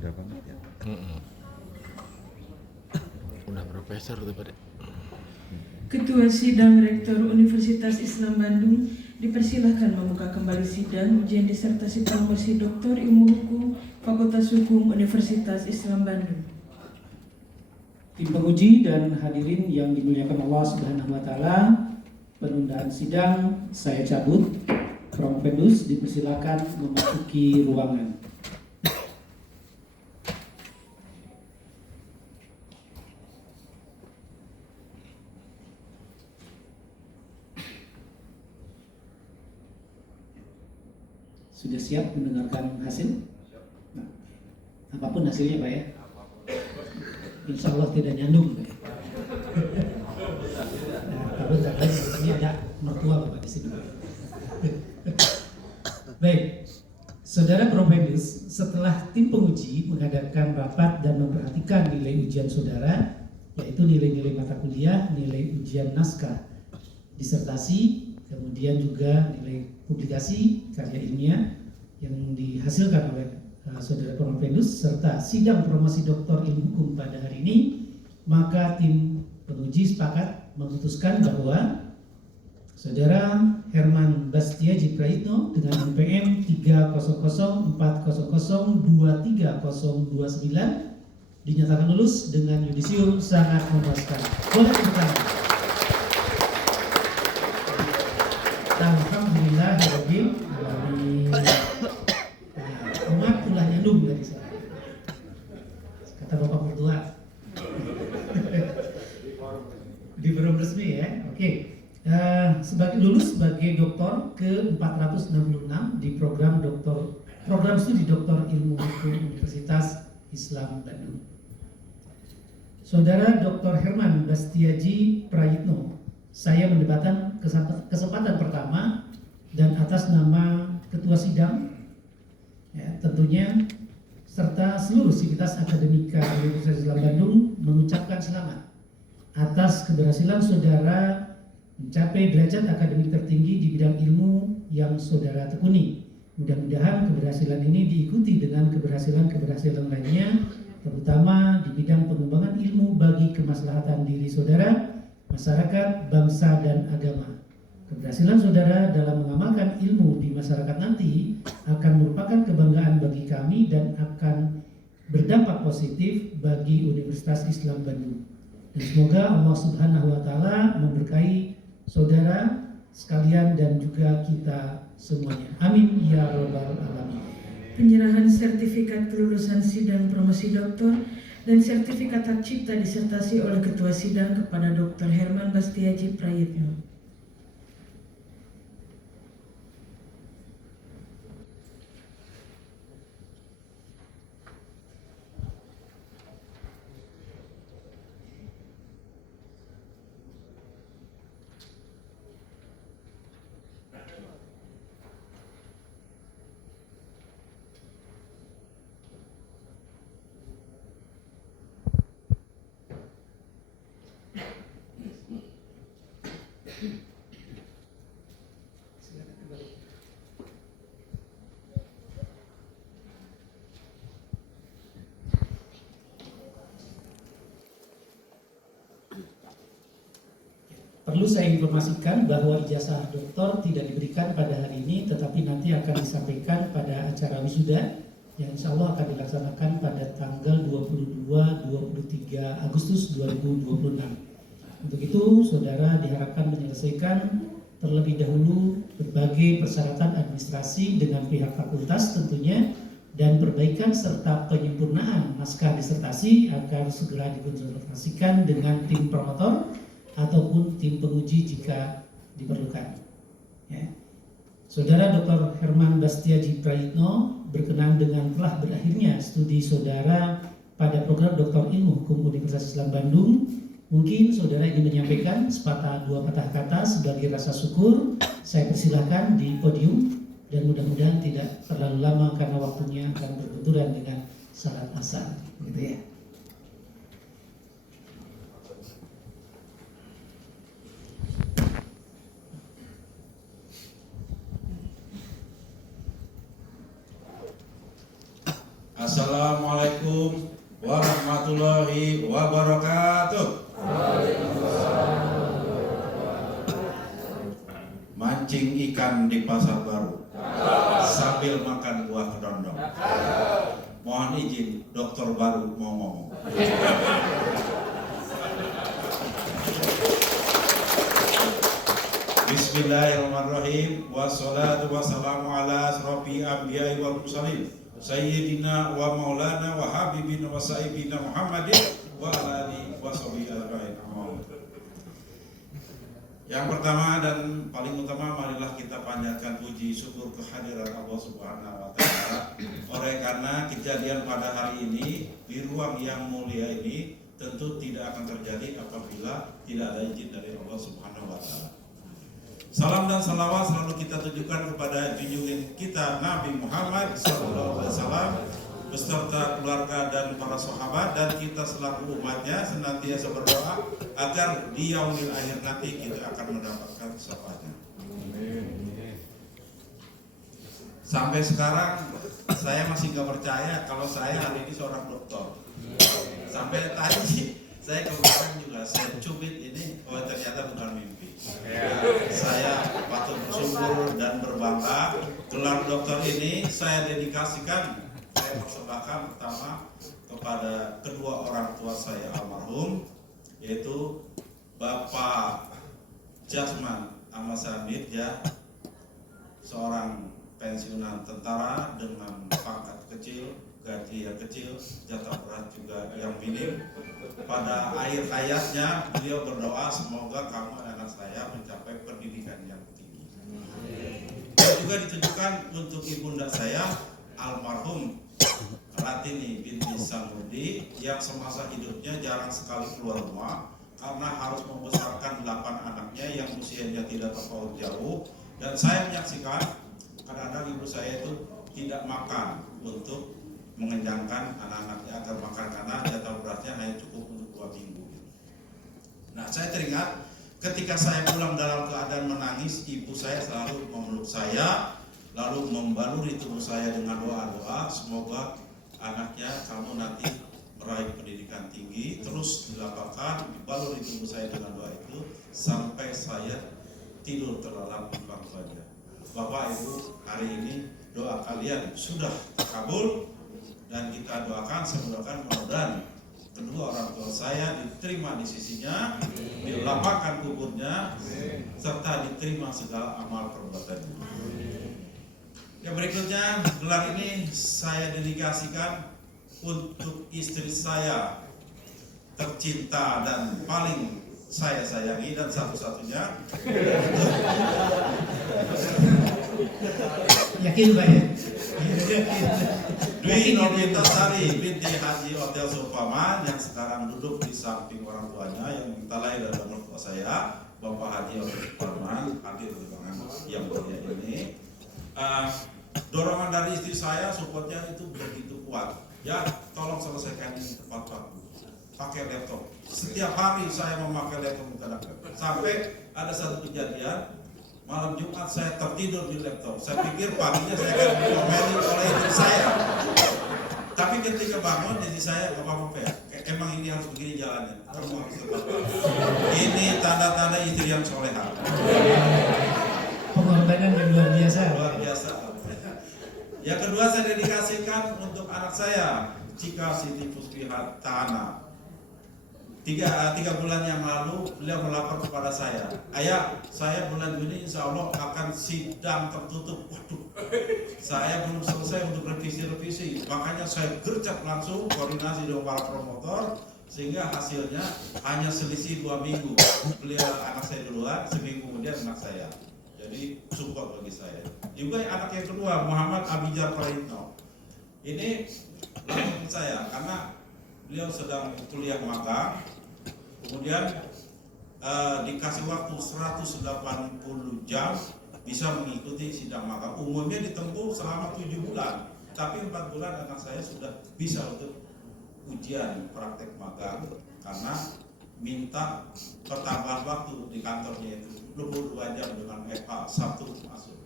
muda banget ya. Udah profesor tuh Pak. Ketua Sidang Rektor Universitas Islam Bandung dipersilahkan membuka kembali sidang ujian disertasi promosi Doktor Ilmu Hukum Fakultas Hukum Universitas Islam Bandung. Tim penguji dan hadirin yang dimuliakan Allah Subhanahu wa taala, penundaan sidang saya cabut. Prof. Fedus dipersilakan memasuki ruangan. Sudah siap mendengarkan hasil? Nah, apapun hasilnya Pak ya. Insya Allah tidak nyandung. Nah, takut ini ada mertua Bapak di sini. Baik, Saudara Prof. Fedus, setelah tim penguji mengadakan rapat dan memperhatikan nilai ujian saudara, yaitu nilai-nilai mata kuliah, nilai ujian naskah, disertasi, kemudian juga nilai publikasi karya ilmiah yang dihasilkan oleh Saudara Prof. Fedus serta sidang promosi Doktor Ilmu Hukum pada hari ini, maka tim penguji sepakat memutuskan bahwa Saudara Herman Bastiaji Prayitno dengan NPM 30040023029 dinyatakan lulus dengan yudisium sangat memuaskan. Boleh tepuk tangan. Alhamdulillah, umat ulah nyandung dari saya. Kata Bapak Mertua. Di forum resmi ya. Oke. Lulus sebagai doktor ke-466 di program studi Doktor Ilmu Hukum Universitas Islam Bandung. Saudara Dr. Herman Bastiaji Prayitno, saya mendapatkan kesempatan pertama dan atas nama Ketua Sidang, ya, tentunya serta seluruh sivitas akademika Universitas Islam Bandung mengucapkan selamat atas keberhasilan saudara mencapai derajat akademik tertinggi di bidang ilmu yang saudara tekuni. Mudah-mudahan keberhasilan ini diikuti dengan keberhasilan lainnya, terutama di bidang pengembangan ilmu bagi kemaslahatan diri saudara, masyarakat, bangsa, dan agama. Keberhasilan saudara dalam mengamalkan ilmu di masyarakat nanti akan merupakan kebanggaan bagi kami dan akan berdampak positif bagi Universitas Islam Bandung. Dan semoga Allah Subhanahu wa taala memberkahi saudara sekalian dan juga kita semuanya. Amin ya rabbal alamin. Penyerahan sertifikat kelulusan sidang promosi doktor dan sertifikat hak cipta disertasi oleh Ketua Sidang kepada Dr. Herman Bastiaji Prayitno. Perlu saya informasikan bahwa ijazah doktor tidak diberikan pada hari ini, tetapi nanti akan disampaikan pada acara wisuda yang insya Allah akan dilaksanakan pada tanggal 22-23 Agustus 2026. Untuk itu, saudara diharapkan menyelesaikan terlebih dahulu berbagai persyaratan administrasi dengan pihak fakultas tentunya, dan perbaikan serta penyempurnaan naskah disertasi agar segera dikonsultasikan dengan tim promotor ataupun tim penguji jika diperlukan. Ya. Saudara Dr. Herman Bastiaji Prayitno berkenan dengan telah berakhirnya studi saudara pada program Doktor Ilmu Hukum Universitas Islam Bandung. Mungkin saudara ingin menyampaikan dua patah kata sebagai rasa syukur. Saya persilahkan di podium dan mudah-mudahan tidak terlalu lama karena waktunya akan berbenturan dengan salat asar, gitu ya. Assalamualaikum warahmatullahi wabarakatuh. Mancing ikan di pasar baru sambil makan buah kedondong. Mohon izin, dokter baru mau ngomong. Bismillahirrahmanirrahim. Wassalatu wassalamu ala asrofil anbiya'i wal mursalin Sayyidina wa maulana wa habibina wa sayyidina Muhammadin wa ala alihi wa sahbihi ajma'in. Yang pertama dan paling utama, marilah kita panjatkan puji syukur kehadiran Allah Subhanahu wa taala. Oleh karena kejadian pada hari ini di ruang yang mulia ini tentu tidak akan terjadi apabila tidak ada izin dari Allah Subhanahu wa taala. Salam dan salawat selalu kita tujukan kepada junjungan kita Nabi Muhammad SAW beserta keluarga dan para sahabat, dan kita selaku umatnya senantiasa berdoa agar di yaumil akhir nanti kita akan mendapatkan syafaatnya. Sampai sekarang saya masih gak percaya kalau saya hari ini seorang dokter. Sampai tadi saya kemarin juga saya cubit ini, oh ternyata bukan mimpi. Saya patut bersyukur dan berbangga. Gelar dokter ini saya dedikasikan, saya persembahkan pertama kepada kedua orang tua saya almarhum, yaitu Bapak Jasman Ahmad Samid, ya, seorang pensiunan tentara dengan pangkat kecil, gaji yang kecil, jatah berat juga yang minim. Pada akhir hayatnya beliau berdoa, semoga kamu anak saya mencapai pendidikan yang tinggi. Dan juga ditujukan untuk ibunda saya almarhum Ratini binti Samudi, yang semasa hidupnya jarang sekali keluar rumah karena harus membesarkan 8 anaknya yang usianya tidak terpaut jauh. Dan saya menyaksikan kadang-kadang ibu saya itu tidak makan untuk mengenyangkan anak-anaknya agar makan, karena jatah beratnya hanya cukup untuk 2 minggu. Nah, saya teringat ketika saya pulang dalam keadaan menangis, ibu saya selalu memeluk saya, lalu membaluri tubuh saya dengan doa-doa, semoga anaknya kamu nanti meraih pendidikan tinggi. Terus dilapangkan, dibaluri tubuh saya dengan doa itu sampai saya tidur terlelap di bangku aja. Bapak Ibu, hari ini doa kalian sudah terkabul, dan kita doakan, saya doakan mudah-mudahan kedua orang tua saya diterima di sisinya, dilapangkan kuburnya, serta diterima segala amal perbuatannya. Yang berikutnya, gelar ini saya dedikasikan untuk istri saya tercinta dan paling saya sayangi dan satu-satunya. Yakin Pak ya? Dwi Novitasari binti Haji Hotel Supaman, yang sekarang duduk di samping orang tuanya yang minta lahir dari orang tua saya, Bapak Haji Hotel Supaman, hadir di ruangan yang mulia ini. Dorongan dari istri saya, supportnya itu begitu kuat. Ya, tolong selesaikan ini tepat waktu. Pakai laptop. Setiap hari saya memakai laptop untuk sampai ada satu kejadian. Malam Jumat saya tertidur di laptop. Saya pikir paginya saya akan diomeli oleh istri saya. Tapi ketika bangun, istri saya gak apa-apa ya. Emang ini harus begini jalannya. Kamu harus tetap. Ini tanda-tanda istri yang soleha. Pengorbanan yang luar biasa. Luar biasa. Yang kedua saya dedikasikan untuk anak saya, Cika Siti Puspiha Tahana. Tiga bulan yang lalu beliau melapor kepada saya, ayah, saya bulan Juni insya Allah akan sidang tertutup. Waduh, saya belum selesai untuk revisi, makanya saya gercep langsung koordinasi dengan para promotor, sehingga hasilnya hanya selisih 2 minggu. Beliau anak saya duluan, seminggu kemudian anak saya. Jadi support bagi saya. Juga anak yang kedua, Muhammad Abijar Praitno. Ini langsung saya karena beliau sedang kuliah magang, kemudian dikasih waktu 180 jam bisa mengikuti sidang magang. Umumnya ditempuh selama 7 bulan, tapi 4 bulan anak saya sudah bisa untuk ujian praktek magang karena minta pertambahan waktu di kantornya itu 22 jam dengan FH Sabtu masuk.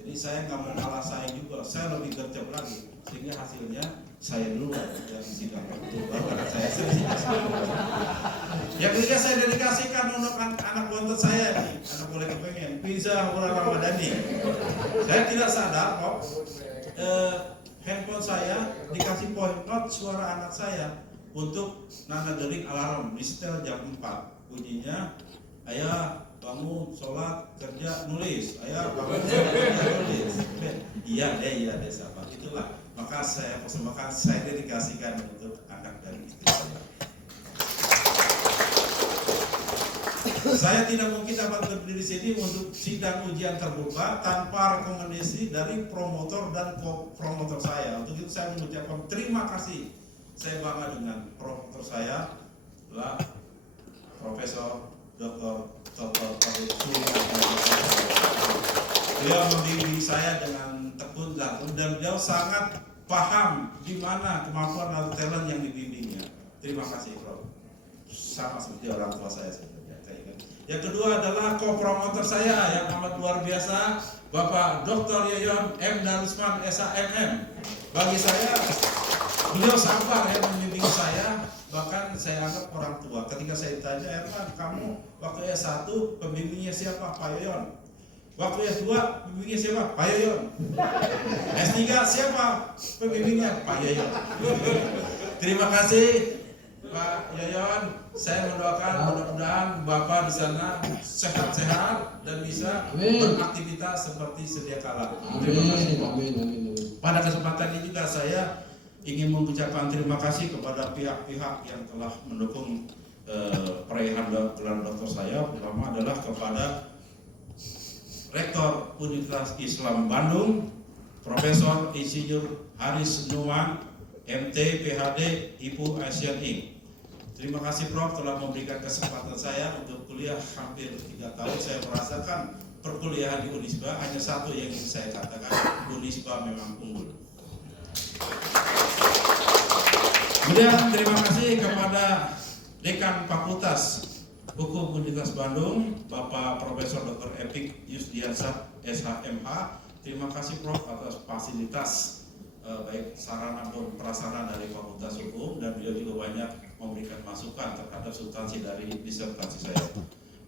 Jadi saya nggak mau kalah saing juga, saya lebih gercep lagi, sehingga hasilnya saya dulu yang sidang itu baru anak saya selesai. Yang ketiga saya dedikasikan untuk anak bontot saya nih, anak boleh kepengen Pizza Ramadhani. Saya tidak sadar kok, handphone saya dikasih point cloud suara anak saya untuk nanda dering alarm di setel jam 4. Bunyinya, ayah bangun, sholat, kerja, nulis. Ayah bangun, sholat, kerja, nulis. Iya deh sahabat. Itulah. Maka saya persembahkan, saya dedikasikan untuk anak dan istri saya. Saya tidak mungkin dapat berdiri di sini untuk sidang ujian terbuka tanpa rekomendasi dari promotor dan promotor saya. Untuk itu saya mengucapkan terima kasih. Saya bangga dengan promotor saya, adalah Profesor Dr. Fadil Suryadi. Beliau membimbing saya dengan tekun dan beliau sangat paham di mana kemampuan atau talent yang dibimbingnya. Terima kasih, Prof. Sama seperti orang tua saya sebenarnya. Yang kedua adalah co-promotor saya yang amat luar biasa, Bapak Dr. Yoyon M. Darusman SHMM. Bagi saya, beliau sabar yang membimbing saya, bahkan saya anggap orang tua. Ketika saya ditanya, Erman, kamu waktu S1 pembimbingnya siapa? Pak Yoyon. Waktu S2 pembimbingnya siapa? Pak Yoyon. S3 siapa pembimbingnya? Pak Yoyon. Terima kasih Pak Yoyon. Saya mendoakan mudah-mudahan Bapak di sana sehat-sehat dan bisa beraktivitas seperti sedia kala. Terima kasih. Pada kesempatan ini juga saya ingin mengucapkan terima kasih kepada pihak-pihak yang telah mendukung perayaan gelar doktor saya. Pertama adalah kepada Rektor Universitas Islam Bandung, Profesor Insinyur Haris Numan, MT, PhD, IPU Asian Inc. Terima kasih Prof telah memberikan kesempatan saya untuk kuliah hampir 3 tahun. Saya merasakan perkuliahan di Unisba, hanya satu yang ingin saya katakan, Unisba memang unggul. Kemudian terima kasih kepada Dekan Fakultas Hukum Universitas Bandung, Bapak Profesor Dr. Epik Yusdiansah SHMH. Terima kasih Prof atas fasilitas baik sarana maupun prasarana dari Fakultas Hukum, dan beliau juga banyak memberikan masukan terhadap substansi dari disertasi saya.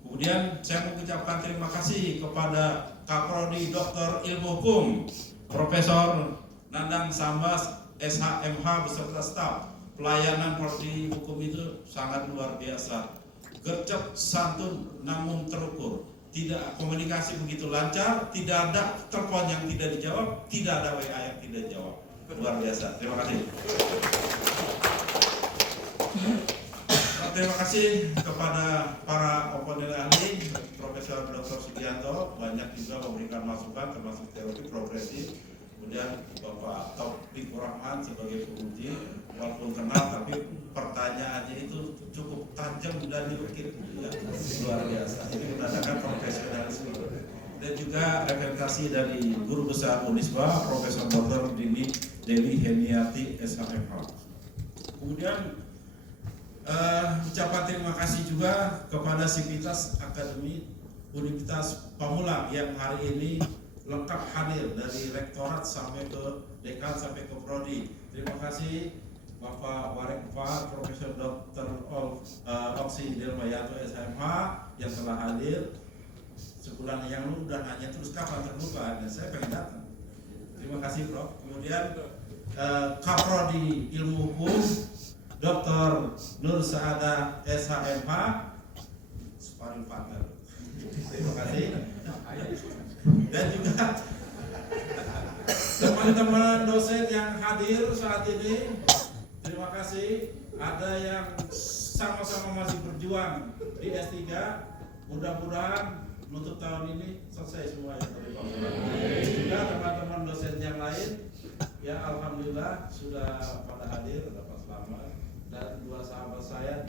Kemudian saya mengucapkan terima kasih kepada Kaprodi Dr. Ilmu Hukum Profesor Nandang Sambas SHMH beserta staf. Pelayanan prodi hukum itu sangat luar biasa, gercep, santun, namun terukur. Tidak komunikasi begitu lancar, tidak ada telepon yang tidak dijawab, tidak ada WA yang tidak dijawab. Luar biasa. Terima kasih. Terima kasih kepada para komponen ahli, Profesor Dr. Sugianto banyak juga memberikan masukan termasuk teori progresif. Kemudian Bapak Taufik Rahman sebagai penguji, walaupun kenal tapi pertanyaannya itu cukup tajam dan diukir, ya. Luar biasa. Ini menandakan profesionalisme. Dan juga representasi dari Guru Besar Unisba, Profesor Dr. Dewi Heniati SHMH. Kemudian ucapan terima kasih juga kepada Sivitas Akademi Universitas Pamulang yang hari ini lengkap hadir dari rektorat sampai ke dekan sampai ke prodi. Terima kasih Bapak Warekpa Profesor Dr. Oksi Delmayanto SHMH yang telah hadir. Sebulan yang lalu udah nanya terus kapan terbuka, dan saya pengen datang. Terima kasih Prof. Kemudian Kaprodi Ilmu Hukum Dr. Nur Saada SHMH, sparring partner. Terima kasih. Dan juga teman-teman dosen yang hadir saat ini, terima kasih. Ada yang sama-sama masih berjuang di S3, mudah-mudahan menutup tahun ini selesai semua yang juga teman-teman dosen yang lain, ya alhamdulillah sudah pada hadir, dapat selamat. Dan dua sahabat saya,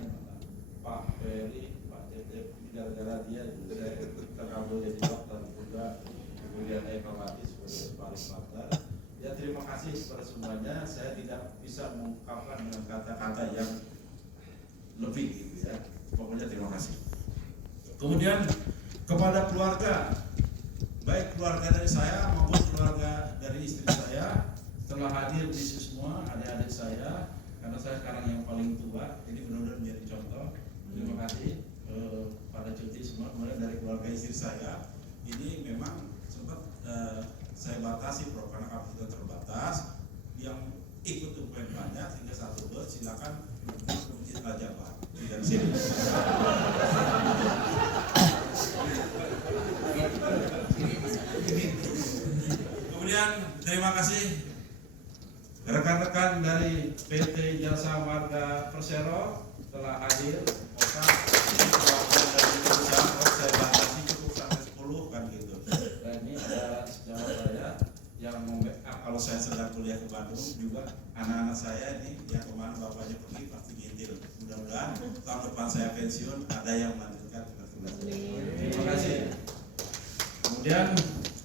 Pak Ferry, Pak Cecep, gara-gara dia saya terkabul jadi dokter juga. Kemudian Eka Wati sebagai sparring partner. Ya terima kasih kepada semuanya. Saya tidak bisa mengungkapkan dengan kata-kata yang lebih gitu ya. Pokoknya terima kasih. Kemudian kepada keluarga baik keluarga dari saya maupun keluarga dari istri saya telah hadir di sini semua, adik-adik saya, karena saya sekarang yang paling tua, jadi benar-benar menjadi contoh. Terima kasih pada cuti semua, kemudian dari keluarga istri saya. Ini memang sempat saya batasi Prof, karena kapasitas terbatas, yang ikut UN banyak hingga 1 bus, silakan ke Masjid Raja Pak dari sini. Kemudian terima kasih rekan-rekan dari PT Jasa Marga Persero telah hadir. Dari perusahaan saya batasi cukup sampai 10 kan gitu. Dan ini ada sejawat saya yang membackup kalau saya sedang kuliah ke Bandung juga, anak-anak saya ini yang kemarin bapaknya pergi pasti ngintil. Mudah-mudahan tahun depan saya pensiun ada yang melanjutkan tugas. Terima kasih. Kemudian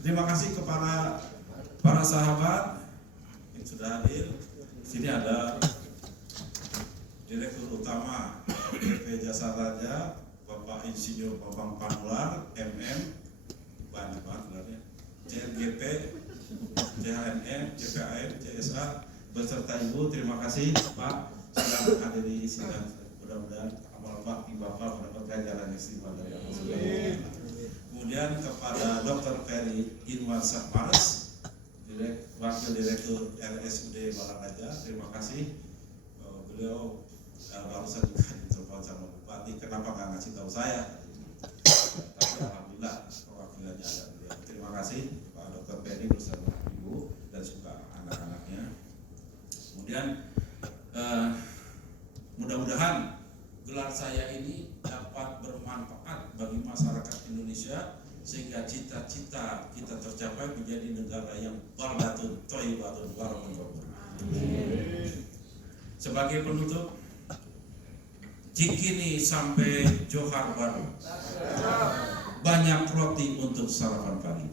terima kasih kepada para sahabat yang sudah hadir. Di sini ada Direktur Utama PT Jasa Raja, Bapak Insinyur Bambang Panwar, MM, banyak banget sebenarnya, CNGP, CHNM, CPAM, CSA, beserta Ibu. Terima kasih Pak sudah menghadiri sidang. Mudah-mudahan amal bakti Bapak mendapat ganjaran istimewa dari Allah Subhanahu wa Ta'ala. Kemudian kepada Dr. Ferry Inwan Sakmares, Wakil Direktur RSUD Balaraja, terima kasih. Beliau barusan juga ditelepon sama Bupati, kenapa nggak ngasih tahu saya? Tapi alhamdulillah perwakilannya ada beliau. Terima kasih Pak Dr. Ferry bersama Ibu dan juga anak-anaknya. Kemudian mudah-mudahan gelar saya ini dapat bermanfaat bagi masyarakat Indonesia sehingga cita-cita kita tercapai menjadi negara yang baldatun thayyibatun warabbun ghafur. Sebagai penutup, Cikini sampai Johar Baru, banyak roti untuk sarapan pagi.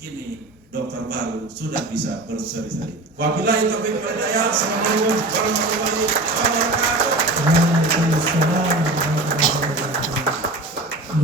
Kini Dokter Baru sudah bisa berseri-seri. Wabillahi taufiq wal hidayah. Assalamualaikum warahmatullahi wabarakatuh.